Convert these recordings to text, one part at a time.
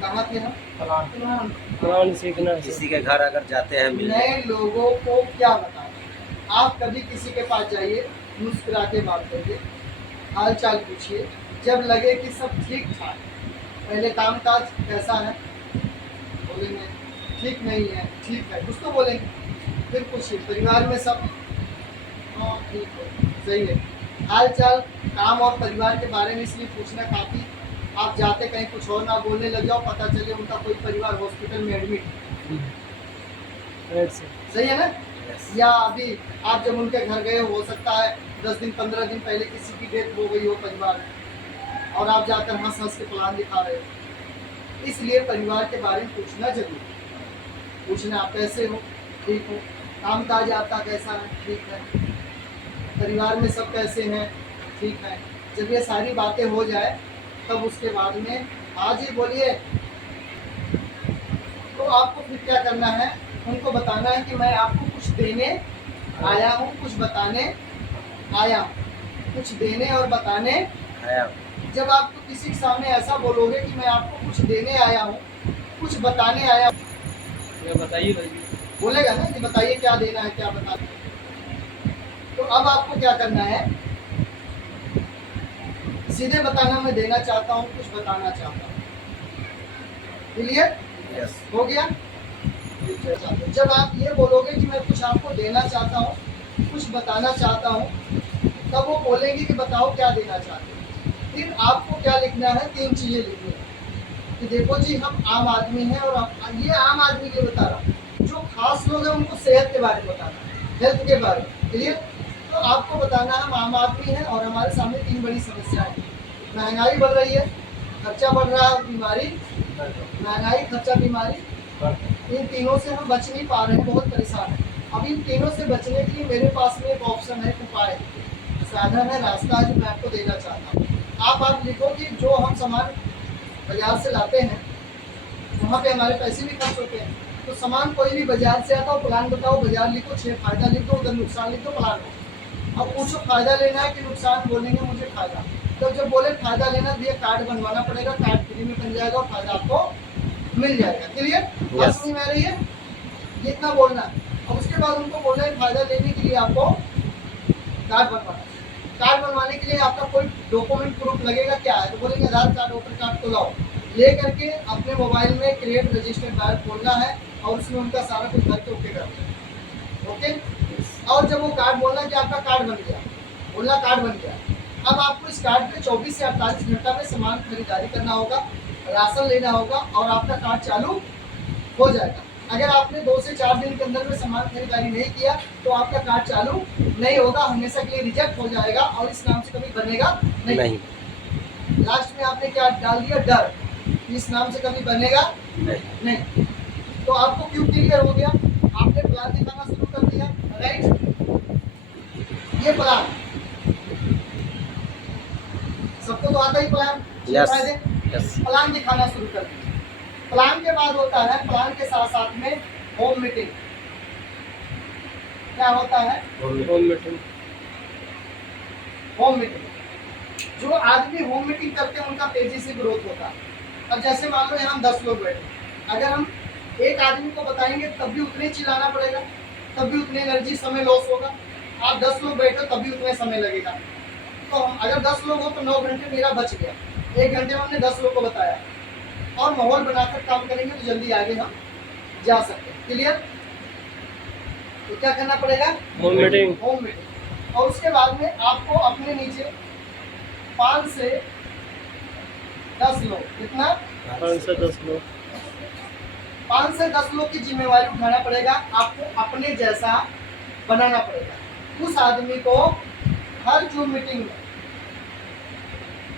कहाँ थे हम? कुरान सीखना है। किसी के घर अगर जाते हैं मिलने, नए लोगों को क्या बताएं? आप कभी किसी के पास जाइए, मुस्कुरा के बात करिए, हाल चाल पूछिए, जब लगे कि सब ठीक ठाक, पहले काम काज कैसा है, बोलेंगे ठीक नहीं है, ठीक है, कुछ तो बोलेंगे। फिर पूछिए परिवार में सब, हाँ ठीक है, सही है। हाल चाल, काम और परिवार के बारे में इसलिए पूछना काफ़ी, आप जाते कहीं कुछ और ना बोलने लग जाओ, पता चले उनका कोई परिवार हॉस्पिटल में एडमिट है। ऐसे सही है ना? या अभी आप जब उनके घर गए, हो सकता है 10 दिन 15 दिन पहले किसी की डेथ हो गई हो परिवार में, और आप जाकर हंस हंस के प्लान दिखा रहे हो। इसलिए परिवार के बारे में पूछना जरूरी है। पूछना आप कैसे हो, ठीक हो, काम काज आपका कैसा है, ठीक है, परिवार में सब कैसे हैं, ठीक है। जब ये सारी बातें हो जाए तब उसके बाद में हाँ जी बोलिए, तो आपको फिर क्या करना है, उनको बताना है कि मैं आपको कुछ देने आया हूँ, कुछ बताने आया हूँ, कुछ देने और बताने आया। जब आप तो किसी के सामने ऐसा बोलोगे कि मैं आपको कुछ देने आया हूँ, कुछ बताने आया हूँ, ये बताइए भाई। बोलेगा ना कि बताइए क्या देना है, क्या बताना है। तो अब आपको क्या करना है, सीधे बताना मैं देना चाहता हूँ, कुछ बताना चाहता हूँ। Clear yes. हो गया? जब आप ये बोलोगे कि मैं कुछ आपको देना चाहता हूँ, कुछ बताना चाहता हूँ, तब वो बोलेंगे कि बताओ क्या देना चाहते हो। फिर आपको क्या लिखना है, 3 चीज़ें लिखनी है कि देखो जी हम आम आदमी हैं, और ये आम आदमी के बता रहा हूँ, जो खास लोग हैं उनको सेहत के बारे में बताना, हेल्थ के बारे में। क्लियर? तो आपको बताना हम आम आदमी हैं और हमारे सामने 3 बड़ी समस्याएं हैं। महंगाई बढ़ रही है, खर्चा बढ़ रहा है, बीमारी, महंगाई, खर्चा, बीमारी, इन तीनों से हम बच नहीं पा रहे हैं, बहुत परेशान हैं। अब इन तीनों से बचने के लिए मेरे पास में एक ऑप्शन है, उपाय, साधन है, रास्ता है जो मैं आपको देना चाहता हूँ। आप लिखो कि जो हम सामान बाजार से लाते हैं वहाँ पे हमारे पैसे भी खर्च होते हैं, तो सामान कोई भी बाजार से आता हो, प्लान बताओ, बाजार लिखो, 6 फायदा लिख दो, उधर नुकसान लिख दो, प्लान हो। अब पूछो फायदा लेना है कि नुकसान, बोलेंगे मुझे फायदा। तो जब बोले फायदा लेना तो ये कार्ड बनवाना पड़ेगा, कार्ड फ्री में बन जाएगा और फायदा आपको मिल जाएगा। क्लियर? बात समझ में आ रही है? ये इतना बोलना है। अब उसके बाद उनको बोलना है फायदा लेने के लिए आपको कार्ड बनवाना है। कार्ड बनवाने के लिए आपका कोई डॉक्यूमेंट प्रूफ लगेगा, क्या है? तो बोलेंगे आधार कार्ड, वोटर कार्ड को लाओ, ले करके अपने मोबाइल में क्रिएट रजिस्टर्ड डायल खोलना है और उसमें उनका सारा कुछ भर के ओके कर देना। ओके? और जब वो कार्ड बोलना कि आपका कार्ड बन गया, बोलना कार्ड बन गया, अब आपको इस कार्ड पे 24 से 48 घंटा में सामान खरीदारी करना होगा, राशन लेना होगा और आपका कार्ड चालू हो जाएगा। अगर आपने 2 से 4 दिन के अंदर में सामान खरीदारी नहीं किया तो आपका कार्ड चालू नहीं होगा, हमेशा के लिए रिजेक्ट हो जाएगा और इस नाम से कभी बनेगा नहीं। लास्ट में आपने क्या डाल दिया, डर, इस नाम से कभी बनेगा नहीं। तो आपको क्यों क्लियर हो गया, आपने प्लान दिखाना शुरू कर दिया, राइट? ये प्लान सबको तो आता ही प्लान, प्लान दिखाना शुरू कर दिया। प्लान के बाद होता है, प्लान के साथ साथ में होम मीटिंग। क्या होता है? Home meeting. Home meeting. जो आदमी होम मीटिंग करते हैं उनका तेजी से ग्रोथ होता है। अब जैसे मान लो यहाँ 10 लोग बैठे, अगर हम एक आदमी को बताएंगे तब भी उतने चिल्लाना पड़ेगा, तब भी उतनी एनर्जी, समय लॉस होगा। आप 10 लोग बैठे तब भी उतना समय लगेगा। तो हम अगर 10 लोग हो तो 9 घंटे मेरा बच गया, 1 घंटे में हमने 10 लोग को बताया और माहौल बनाकर काम करेंगे तो जल्दी आगे हम जा सकते हैं। क्लियर? तो क्या करना पड़ेगा, होम मीटिंग। Home meeting. और उसके बाद में आपको अपने नीचे 5 से 10 लोग, कितना, 5 से 10 लोग, 5 से 10 लोग की जिम्मेवारी उठाना पड़ेगा। आपको अपने जैसा बनाना पड़ेगा। उस आदमी को हर जूम मीटिंग में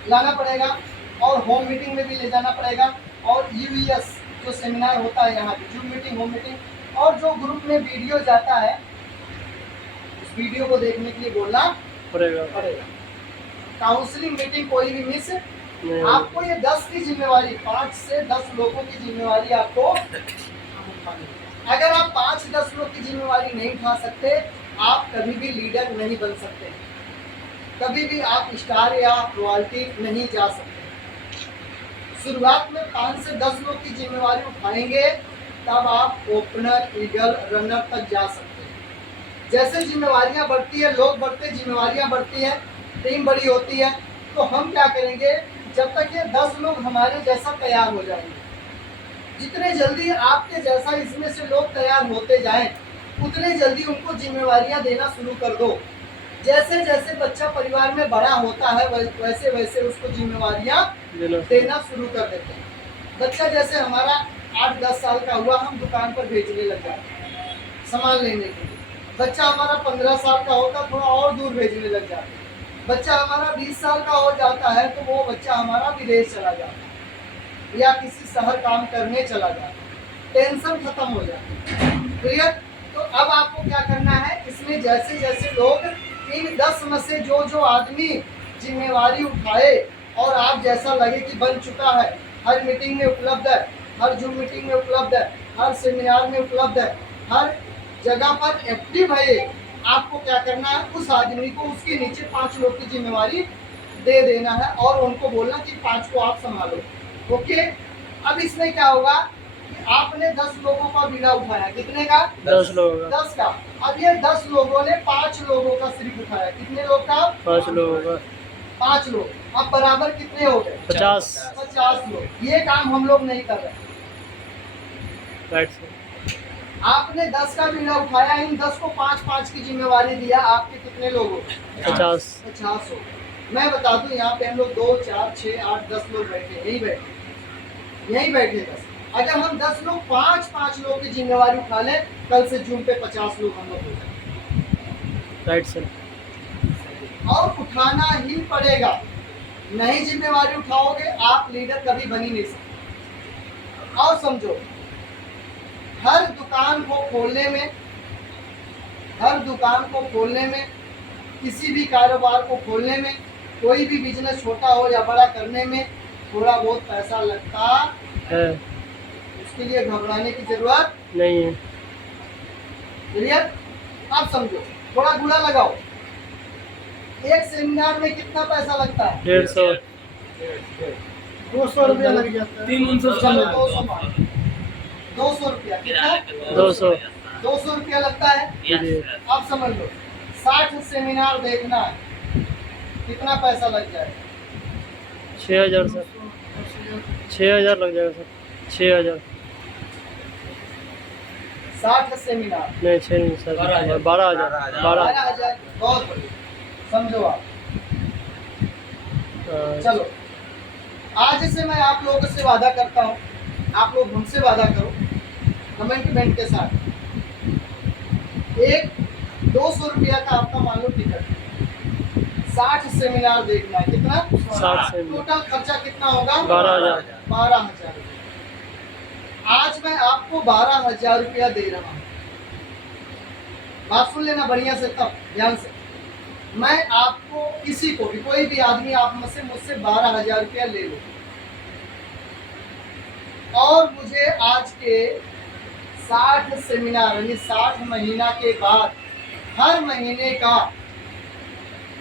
लाना पड़ेगा और होम मीटिंग में भी ले जाना पड़ेगा। और यूएस जो सेमिनार होता है यहाँ पे, जूम मीटिंग, होम मीटिंग, और जो ग्रुप में वीडियो जाता है उस वीडियो को देखने के लिए बोलना पड़ेगा। काउंसलिंग मीटिंग कोई भी मिस नहीं। आपको ये 10 की जिम्मेवारी, 5 से 10 लोगों की जिम्मेवारी आपको उठानी है। अगर आप 5-10 लोग की जिम्मेवारी नहीं उठा सकते, आप कभी भी लीडर नहीं बन सकते, कभी भी आप स्टार या रॉयल्टी नहीं जा सकते। शुरुआत में 5 से 10 लोग की जिम्मेवारी उठाएंगे, तब आप ओपनर, ईगल, रनर तक जा सकते हैं। जैसे जिम्मेवारियां बढ़ती है, लोग बढ़ते, जिम्मेवारियां बढ़ती है, टीम बड़ी होती है, तो हम क्या करेंगे, जब तक ये 10 लोग हमारे जैसा तैयार हो जाएंगे, जितने जल्दी आपके जैसा इसमें से लोग तैयार होते जाएं, उतने जल्दी उनको जिम्मेवारियां देना शुरू कर दो। जैसे जैसे बच्चा परिवार में बड़ा होता है, वैसे वैसे उसको जिम्मेवारियां देना शुरू कर देते हैं। बच्चा जैसे हमारा 8-10 साल का हुआ, हम दुकान पर भेजने लग जाते हैं सामान लेने के लिए। बच्चा हमारा 15 साल का होता, थोड़ा और दूर भेजने लग जाते हैं। बच्चा हमारा 20 साल का हो जाता है, तो वो बच्चा हमारा विदेश चला जाता है या किसी शहर काम करने चला जाता है, टेंशन खत्म हो जाती है। क्लियर? तो अब आपको क्या करना है, इसमें जैसे जैसे लोग इन 10 में से जो आदमी जिम्मेवारी उठाए और आप जैसा लगे कि बन चुका है, हर मीटिंग में उपलब्ध है, हर जूम मीटिंग में उपलब्ध है, हर सेमिनार में उपलब्ध है, हर जगह पर एक्टिव है, आपको क्या करना है, उस आदमी को उसके नीचे 5 लोग की जिम्मेवारी दे देना है और उनको बोलना कि 5 को आप संभालो। ओके? अब इसमें क्या होगा कि आपने 10 लोगों का बीड़ा उठाया, कितने का? 10 लोगों का। 10 का। अब ये 10 लोगों ने 5 लोगों का सिर्फ उठाया, कितने लोग का? 5 लोगों का। 5 लोग। अब बराबर कितने हो गए? 50। 50 लोग। ये काम हम लोग नहीं कर रहे। Right sir. आपने 10 का बीड़ा उठाया, इन 10 को 5-5 की जिम्मेवारी दिया, आपके कितने लोग हो? 50। 50 हो। मैं बता दूं, यहाँ पे हम लोग 2, 4, 6, 8, 10 लोग बैठे, यही बैठे 10। अगर हम 10 लोग 5-5 लोग की जिम्मेवारी उठा लें, कल से जून पे 50 लोग हम लोग हो जाएंगे। Right sir. और उठाना ही पड़ेगा, नहीं जिम्मेवारी उठाओगे आप लीडर कभी बन ही नहीं सकते। और समझो, हर दुकान को खोलने में, किसी भी कारोबार को खोलने में, कोई भी बिजनेस छोटा हो या बड़ा करने में थोड़ा बहुत पैसा लगता है। उसके लिए घबराने की जरूरत नहीं है। क्लियर? आप समझो, थोड़ा गुणा लगाओ। एक सेमिनार में कितना पैसा लगता है? 150। 200 रुपया लग जाता है। 200 रुपया, कितना? 200। 200 रुपया लगता है। जी। आप समझ लो, 60 सेमिनार देखना है, कितना पैसा लग जाएगा? 6000 सर। 6000 लग जाएगा सर। 6000। 60 सेमिनार नहीं 6 नहीं सर। 12,000। 12। 12,000। बहुत बढ़िया, समझो आप। चलो, आज से मैं आप लोगों से वादा करता हूँ, आप लोग हमसे वादा करो कमेंटमेंट के साथ। 200 रुपया का आपका मान लो टिकट, 60 सेमिनार देखना है, कितना? 60 सेमिनार। टोटल खर्चा कितना होगा? 12,000। 12,000 रुपया। आज मैं आपको 12,000 रुपया दे रहा हूँ। बात सुन लेना बढ़िया से, तब ध्यान से। मैं आपको, किसी को भी, कोई भी आदमी आप में से मुझसे 12,000 रुपया ले लो और मुझे आज के 60 सेमिनार यानी 60 महीना के बाद हर महीने का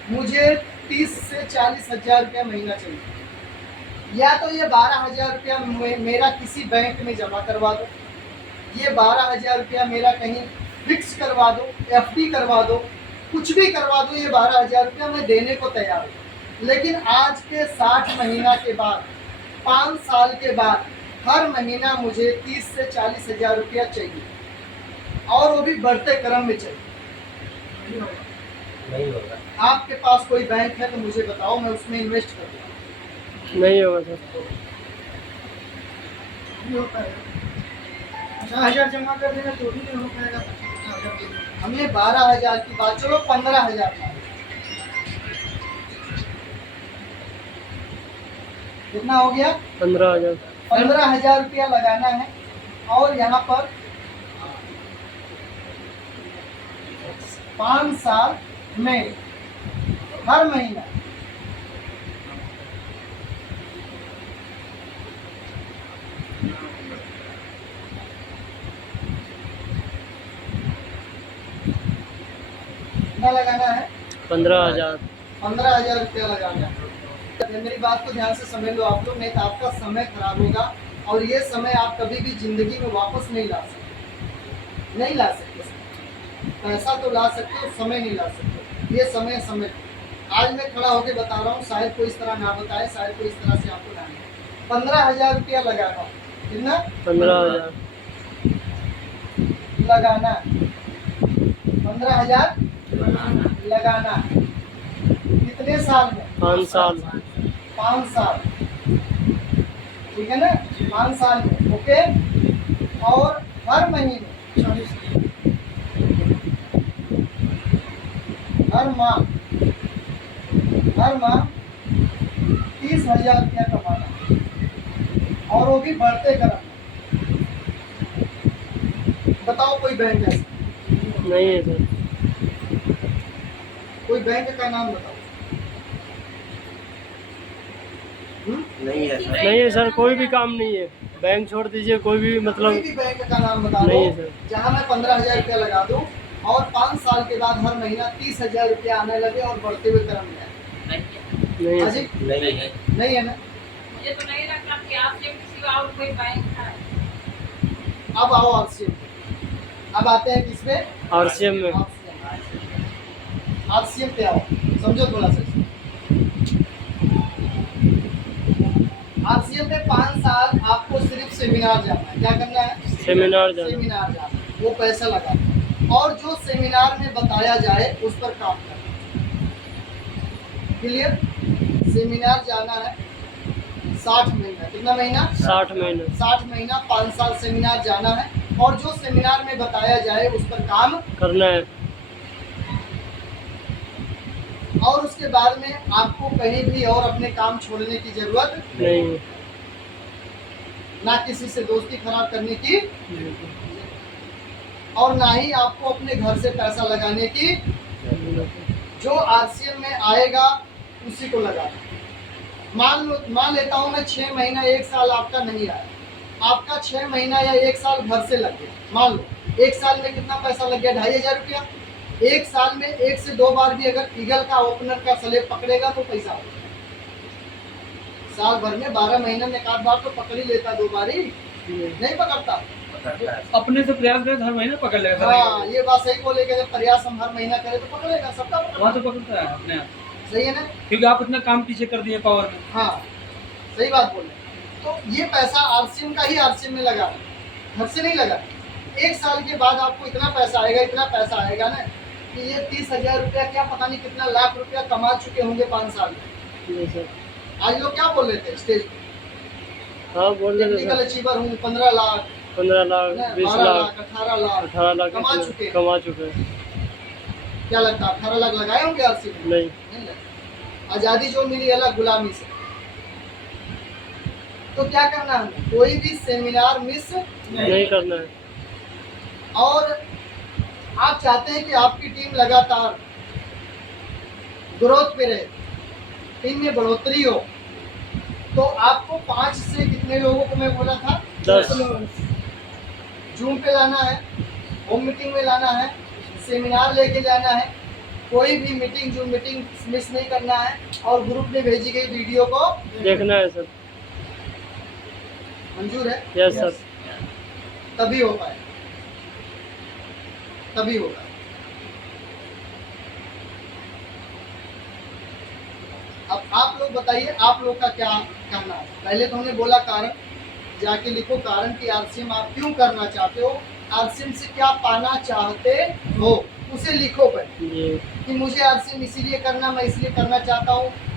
मुझे 30 से 40,000 रुपया महीना चाहिए। या तो ये 12,000 रुपया मेरा किसी बैंक में जमा करवा दो, ये 12,000 रुपया मेरा कहीं फिक्स करवा दो, FD करवा दो, कुछ भी करवा दो, ये 12,000 रुपया मैं देने को तैयार हूँ। लेकिन आज के 60 महीना के बाद, 5 साल के बाद हर महीना मुझे 30 से 40,000 रुपया चाहिए, और वो भी बढ़ते क्रम में चाहिए। नहीं होगा। आपके पास कोई बैंक है तो मुझे बताओ, मैं उसमें इन्वेस्ट कर दूँ। नहीं होगा सर। होता है 50,000 जमा कर देना तो भी नहीं हो पाएगा। हमने 12,000 की बात, चलो 15,000 कितना हो गया? 15,000। 15,000 रुपया लगाना है। और यहाँ पर 5 साल में हर महीना कितना लगाना है? 15,000। 15,000 रुपया लगाना है। गलत है, मेरी बात को ध्यान से समझ लो आप लोग, नहीं तो आपका समय खराब होगा और ये समय आप कभी भी जिंदगी में वापस नहीं ला सकते, नहीं ला सकते। पैसा तो ला सकते हो, समय नहीं ला सकते। ये समय आज मैं खड़ा होकर बता रहा हूँ, शायद कोई इस तरह ना बताए, शायद कोई इस तरह से आपको ना मिले। 15,000 रुपया लगाना, कितना? 15,000 लगाना, 15,000 लगाना। कितने साल में? 5 साल 5 साल, ठीक है ना, 5 साल में, ओके। और हर महीने, हर माह 30,000 रुपया कमाना, और वो भी बढ़ते क्रम में। बताओ कोई बैंक है? नहीं है सर। कोई बैंक का नाम बताओ। नहीं है सर। नहीं है सर, कोई भी काम नहीं है। बैंक छोड़ दीजिए, कोई भी मतलब कोई भी बैंक का नाम बता दो नहीं है सर। जहाँ मैं 15,000 रुपया लगा दूँ और 5 साल के बाद हर महीना 30,000 रुपया आने लगे और बढ़ते हुए क्रम में आए। नहीं है अजी? सर। नहीं है। नहीं है ना? मुझे तो नहीं लगता कि आपसे किसी और कोई बैंक है। अब आओ आरसीएम, अब आते हैं किस पे? आरसीएम में आरसीएम पे आओ, समझो थोड़ा सा। आरसीएम में 5 साल आपको सिर्फ सेमिनार जाना है। क्या करना है? सेमिनार जाना। सेमिनार जाना है, वो पैसा लगाना और जो सेमिनार में बताया जाए उस पर काम करना। क्लियर? सेमिनार जाना है 60 महीना। कितना महीना? 60 महीने 60 महीना, 5 साल सेमिनार जाना है और जो सेमिनार में बताया जाए उस पर काम, करना है। और उसके बाद में आपको कहीं भी और अपने काम छोड़ने की जरूरत नहीं है। ना किसी से दोस्ती खराब करने की, और ना ही आपको अपने घर से पैसा लगाने की। जो आरसीएम में आएगा उसी को लगाना। मान लेता हूँ मैं 6 महीना 1 साल आपका नहीं आया, आपका 6 महीना या 1 साल घर से लग गया। मान लो 1 साल में कितना पैसा लग गया? 2,500 रुपया। 1 साल में 1 से 2 बार भी अगर ईगल का ओपनर का स्लेब पकड़ेगा तो पैसा होगा। साल भर में 12 महीने में 1 बार तो पकड़ ही लेता, 2 बार ही नहीं पकड़ता। अपने से प्रयास करे तो हर महीने पकड़ लेगा। हाँ, ये बात सही बोलेगा, जब प्रयास हम हर महीना करें तो पकड़ेगा, सबका वहाँ तो पकड़ेगा। पकड़ता है अपने आप, सही है ना? क्योंकि आप इतना काम पीछे कर दिए पावर में। हाँ, सही बात बोले। तो ये पैसा आरसीएम का ही आरसीएम में लगा, घर से नहीं लगा। 1 साल के बाद आपको इतना पैसा आएगा, इतना पैसा आएगा ना कि ये 30,000 रुपया, क्या पता नहीं कितना लाख रुपया कमा चुके होंगे 5 साल में। जी सर। आज लोग क्या बोल रहे थे स्टेज पे? हाँ, बोल रहे थे टेक्निकल सर। अचीवर हूँ, 15 लाख, 15 लाख 20 12 लाख लाख, 18 लाख 18 लाख कमा चुके हैं। कमा चुके हैं। क्या लगता है 18 लाख लगाए होंगे आरसीएम में? नहीं। नहीं लगा। आजादी जो मिली अलग गुलामी से। तो क्या करना है? कोई भी सेमिनार मिस नहीं करना है। और आप चाहते हैं कि आपकी टीम लगातार ग्रोथ पे रहे, टीम में बढ़ोतरी हो, तो आपको 5 से कितने लोगों को मैं बोला था? 10 जूम पे लाना है, होम मीटिंग में लाना है, सेमिनार लेके जाना है, कोई भी मीटिंग जूम मीटिंग मिस नहीं करना है, और ग्रुप में भेजी गई वीडियो को देखना है सर। मंजूर है? Yes sir. तभी हो पाए, तभी होगा। अब आप लोग बताइए, आप लोग का क्या कहना है? पहले तो हमने बोला कारण, जाके लिखो कारण कि आरसीएम आप क्यों करना चाहते हो, आरसीएम से क्या पाना चाहते हो, उसे लिखो पहले जी। कि मुझे आरसीएम इसीलिए करना, मैं इसलिए करना चाहता हूँ,